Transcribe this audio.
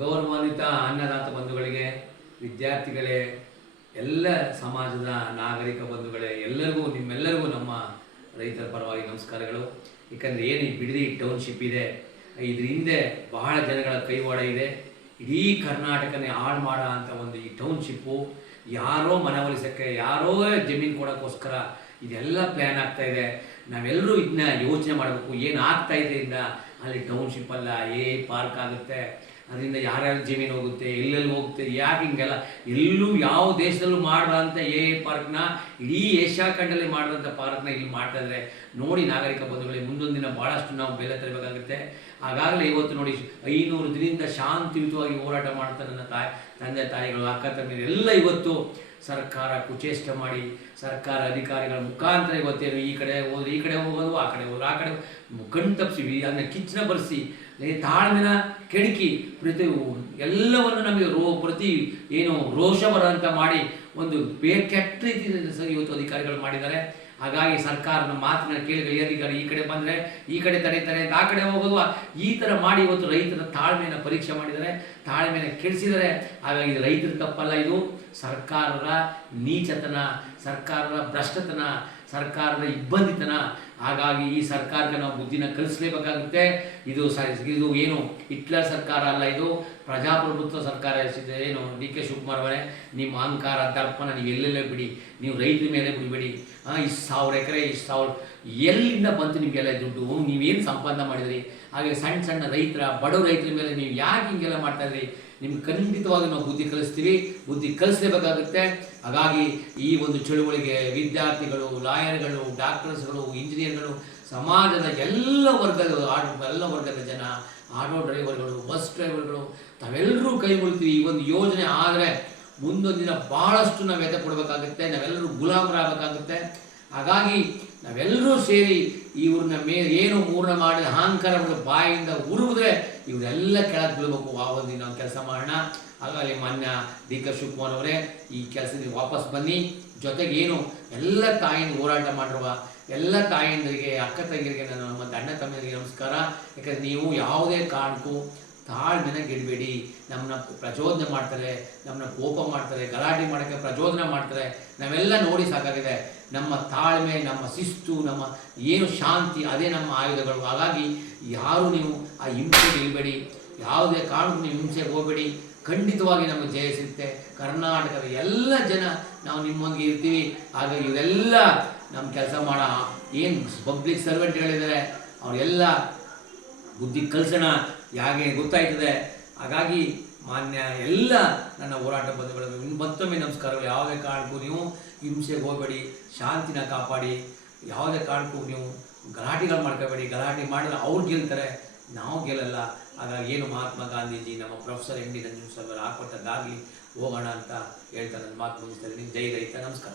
ಗೌರವಾನ್ವಿತ ಅನ್ನದಾತ ಬಂಧುಗಳಿಗೆ, ವಿದ್ಯಾರ್ಥಿಗಳೇ, ಎಲ್ಲ ಸಮಾಜದ ನಾಗರಿಕ ಬಂಧುಗಳೇ, ಎಲ್ಲರಿಗೂ ನಿಮ್ಮೆಲ್ಲರಿಗೂ ನಮ್ಮ ರೈತರ ಪರವಾಗಿ ನಮಸ್ಕಾರಗಳು. ಏಕೆಂದರೆ ಏನು ಈ ಬಿಡದಿ ಟೌನ್ಶಿಪ್ ಇದೆ, ಇದ್ರ ಹಿಂದೆ ಬಹಳ ಜನಗಳ ಕೈವಾಡ ಇದೆ. ಇಡೀ ಕರ್ನಾಟಕನೇ ಹಾಳು ಮಾಡೋ ಅಂಥ ಒಂದು ಈ ಟೌನ್ಶಿಪ್ಪು ಯಾರೋ ಮನವೊಲಿಸೋಕ್ಕೆ, ಯಾರೋ ಜಮೀನು ಕೊಡೋಕ್ಕೋಸ್ಕರ ಇದೆಲ್ಲ ಪ್ಲ್ಯಾನ್ ಆಗ್ತಾ ಇದೆ. ನಾವೆಲ್ಲರೂ ಇದನ್ನ ಯೋಚನೆ ಮಾಡಬೇಕು. ಏನು ಆಗ್ತಾ ಇದೆ ಇಂದ ಅಲ್ಲಿ ಟೌನ್ಶಿಪ್ ಅಲ್ಲ, ಪಾರ್ಕ್ ಆಗುತ್ತೆ, ಅದರಿಂದ ಯಾರ್ಯಾರು ಜಮೀನು ಹೋಗುತ್ತೆ, ಎಲ್ಲೆಲ್ಲಿ ಹೋಗುತ್ತೆ, ಯಾಕೆ ಹಿಂಗೆಲ್ಲ ಎಲ್ಲೂ ಯಾವ ದೇಶದಲ್ಲೂ ಮಾಡ್ದಂಥ ಪಾರ್ಕ್ನ ಇಡೀ ಏಷ್ಯಾ ಖಂಡದಲ್ಲಿ ಮಾಡಿದಂಥ ಪಾರ್ಕ್ನ ಇಲ್ಲಿ ಮಾಡ್ತಾ ಇದ್ದಾರೆ. ನೋಡಿ ನಾಗರಿಕ ಬಂಧುಗಳಿಗೆ, ಮುಂದೊಂದು ದಿನ ಭಾಳಷ್ಟು ನಾವು ಬೆಲೆ ತರಬೇಕಾಗುತ್ತೆ. ಹಾಗಾಗಲೇ ಇವತ್ತು ನೋಡಿ 500 ದಿನದಿಂದ ಶಾಂತಿಯುತವಾಗಿ ಹೋರಾಟ ಮಾಡ್ತಾ ನನ್ನ ತಂದೆ ತಾಯಿಗಳು, ಅಕ್ಕ ತಂಗಿರು ಎಲ್ಲ ಇವತ್ತು ಸರ್ಕಾರ ಕುಚೇಷ್ಟ ಮಾಡಿ, ಸರ್ಕಾರ ಅಧಿಕಾರಿಗಳ ಮುಖಾಂತರ ಇವತ್ತೇನು ಈ ಕಡೆ ಹೋದ್ರೆ ಈ ಕಡೆ ಹೋಗೋದು, ಆ ಕಡೆ ಹೋದ್ರೆ ಆ ಕಡೆ ಕಣ್ಣು ತಪ್ಪಿಸಿ ಅದನ್ನ ಕಿಚ್ಚನ ಬರೆಸಿ ತಾಳ್ಮೆನ ಕೆಣಕಿ ಪ್ರತಿ ಎಲ್ಲವನ್ನು ನಮಗೆ ಪ್ರತಿ ಏನು ರೋಷ ಬರೋಂಥ ಮಾಡಿ ಒಂದು ಕೆಟ್ಟ ರೀತಿಯಿಂದ ಸರಿ ಇವತ್ತು ಅಧಿಕಾರಿಗಳು ಮಾಡಿದ್ದಾರೆ. ಹಾಗಾಗಿ ಸರ್ಕಾರದ ಮಾತಿನ ಕೇಳಿ ಅಧಿಕಾರಿ ಈ ಕಡೆ ಬಂದರೆ ಈ ಕಡೆ ತಡೀತಾರೆ, ಆ ಕಡೆ ಹೋಗೋದು, ಈ ಥರ ಮಾಡಿ ಇವತ್ತು ರೈತರ ತಾಳ್ಮೆಯನ್ನು ಪರೀಕ್ಷೆ ಮಾಡಿದ್ದಾರೆ, ತಾಳ್ಮೆಯನ್ನು ಕೆಡಿಸಿದ್ದಾರೆ. ಹಾಗಾಗಿ ಇದು ರೈತರ ತಪ್ಪಲ್ಲ, ಇದು ಸರ್ಕಾರದ ನೀಚತನ, ಸರ್ಕಾರದ ಭ್ರಷ್ಟತನ, ಸರ್ಕಾರದ ಇಬ್ಬಂದಿತನ. ಹಾಗಾಗಿ ಈ ಸರ್ಕಾರಕ್ಕೆ ನಾವು ಬುದ್ಧಿನ ಕಲಿಸಲೇಬೇಕಾಗುತ್ತೆ. ಇದು ಏನು ಹಿಟ್ಲರ್ ಸರ್ಕಾರ ಅಲ್ಲ, ಇದು ಪ್ರಜಾಪ್ರಭುತ್ವ ಸರ್ಕಾರ. ಏನು ಡಿ ಕೆ ಶಿವಕುಮಾರ್ ಅವರೇ, ನಿಮ್ಮ ಅಹಂಕಾರ ದರ್ಪಣ ನೀವು ಎಲ್ಲೆಲ್ಲೇ ಬಿಡಿ, ನೀವು ರೈತರ ಮೇಲೆ ಬಿಡಬೇಡಿ. 1000 ಎಕರೆ 1000 ಎಲ್ಲಿಂದ ಬಂತು ನಿಮಗೆಲ್ಲ ದುಡ್ಡು? ನೀವೇನು ಸಂಪಾದನೆ ಮಾಡಿದ್ರಿ? ಹಾಗೆ ಸಣ್ಣ ಸಣ್ಣ ರೈತರ, ಬಡ ರೈತರ ಮೇಲೆ ನೀವು ಯಾಕೆ ಹಿಂಗೆಲ್ಲ ಮಾಡ್ತಾಯಿದ್ರಿ? ನಿಮ್ಗೆ ಖಂಡಿತವಾಗಿ ನಾವು ಬುದ್ಧಿ ಕಲಿಸ್ತೀವಿ, ಬುದ್ಧಿ ಕಲಿಸಲೇಬೇಕಾಗುತ್ತೆ. ಹಾಗಾಗಿ ಈ ಒಂದು ಚಳುವಳಿಗೆ ವಿದ್ಯಾರ್ಥಿಗಳು, ಲಾಯರ್ಗಳು, ಡಾಕ್ಟರ್ಸ್ಗಳು, ಇಂಜಿನಿಯರ್ಗಳು, ಸಮಾಜದ ಎಲ್ಲ ವರ್ಗದ ಜನ, ಆಟೋ ಡ್ರೈವರ್ಗಳು, ಬಸ್ ಡ್ರೈವರ್ಗಳು ತಾವೆಲ್ಲರೂ ಕೈ ಮುಳ್ತೀವಿ. ಈ ಒಂದು ಯೋಜನೆ ಆದರೆ ಮುಂದೊಂದು ದಿನ ಭಾಳಷ್ಟು ನಾವು ಎದೆ ಕೊಡಬೇಕಾಗುತ್ತೆ, ನಾವೆಲ್ಲರೂ ಗುಲಾಮರಾಗಬೇಕಾಗುತ್ತೆ. ಹಾಗಾಗಿ ನಾವೆಲ್ಲರೂ ಸೇರಿ ಇವ್ರನ್ನ ಏನು ಮೂರನ್ನ ಮಾಡಿದ ಅಹಂಕಾರಗಳು ಬಾಯಿಂದ ಉರುವುದ್ರೆ ಇವರೆಲ್ಲ ಕೆಳಗೆ ಬೀಳ್ಬೇಕು. ಆ ಒಂದು ನಾವು ಕೆಲಸ ಮಾಡೋಣ. ಹಾಗಾಗಿ ಮಾನ್ಯ ಡಿ ಕೆ ಶಿವಕುಮಾರ್ ಅವರೇ, ಈ ಕೆಲಸದಿಂದ ವಾಪಸ್ ಬನ್ನಿ. ಜೊತೆಗೆ ಏನು ಎಲ್ಲ ತಾಯಿನ ಹೋರಾಟ ಮಾಡಿರುವ ಎಲ್ಲ ತಾಯಿಯಂದರಿಗೆ, ಅಕ್ಕ ತಂಗಿಯರಿಗೆ, ಮತ್ತು ಅಣ್ಣ ತಮ್ಮಂದಿರಿಗೆ ನಮಸ್ಕಾರ. ಯಾಕಂದರೆ ನೀವು ಯಾವುದೇ ಕಾರಣಕ್ಕೂ ತಾಳ್ಮೆನ ಗೆಡಬೇಡಿ. ನಮ್ಮನ್ನ ಪ್ರಚೋದನೆ ಮಾಡ್ತಾರೆ, ನಮ್ಮನ್ನ ಕೋಪ ಮಾಡ್ತಾರೆ, ಗಲಾಟೆ ಮಾಡೋಕ್ಕೆ ಪ್ರಚೋದನೆ ಮಾಡ್ತಾರೆ. ನಾವೆಲ್ಲ ನೋಡಿ ಸಾಕಾಗಿದೆ. ನಮ್ಮ ತಾಳ್ಮೆ, ನಮ್ಮ ಶಿಸ್ತು, ನಮ್ಮ ಏನು ಶಾಂತಿ, ಅದೇ ನಮ್ಮ ಆಯುಧಗಳು. ಹಾಗಾಗಿ ಯಾರು ನೀವು ಆ ಹಿಂಸೆಗೆ ಇಳಬೇಡಿ, ಯಾವುದೇ ಕಾರಣಕ್ಕೂ ನೀವು ಹಿಂಸೆಗೆ ಹೋಗಬೇಡಿ. ಖಂಡಿತವಾಗಿ ನಮಗೆ ಜಯ ಸಿಗುತ್ತೆ. ಕರ್ನಾಟಕದ ಎಲ್ಲ ಜನ ನಾವು ನಿಮ್ಮೊಂದಿಗೆ ಇರ್ತೀವಿ. ಹಾಗಾಗಿ ಇವೆಲ್ಲ ನಮ್ಮ ಕೆಲಸ ಮಾಡೋ ಏನು ಪಬ್ಲಿಕ್ ಸರ್ವೆಂಟ್ಗಳಿದ್ದಾರೆ ಅವರೆಲ್ಲ ಬುದ್ಧಿ ಕಲಿಸೋಣ, ಯಾಕೆ ಗೊತ್ತಾಯ್ತದೆ. ಹಾಗಾಗಿ ಮಾನ್ಯ ಎಲ್ಲ ನನ್ನ ಹೋರಾಟ ಬಂಧುಗಳಿಗೆ ಮತ್ತೊಮ್ಮೆ ನಮಸ್ಕಾರಗಳು. ಯಾವುದೇ ಕಾರಣಕ್ಕೂ ನೀವು ಹಿಂಸೆಗೆ ಹೋಗಬೇಡಿ, ಶಾಂತಿನ ಕಾಪಾಡಿ. ಯಾವುದೇ ಕಾರಣಕ್ಕೂ ನೀವು ಗಲಾಟೆಗಳು ಮಾಡ್ಕೋಬೇಡಿ. ಗಲಾಟೆ ಮಾಡಿದ್ರೆ ಅವ್ರು ಗೆಲ್ತಾರೆ, ನಾವು ಗೆಲ್ಲಲ್ಲ. ಹಾಗಾಗಿ ಏನು ಮಹಾತ್ಮ ಗಾಂಧೀಜಿ, ನಮ್ಮ ಪ್ರೊಫೆಸರ್ ಎಂ ಡಿ ನಂಜುಂಡಸ್ವಾಮಿ ಅವರು ಹಾಕೊಟ್ಟದ್ದಾಗಲಿ ಹೋಗೋಣ ಅಂತ ಹೇಳ್ತಾ ನನ್ನ ಮಾತು ಮುಗಿಸ್ತಾ ಇದ್ದೀನಿ. ಜೈ ರೈತ, ನಮಸ್ಕಾರ.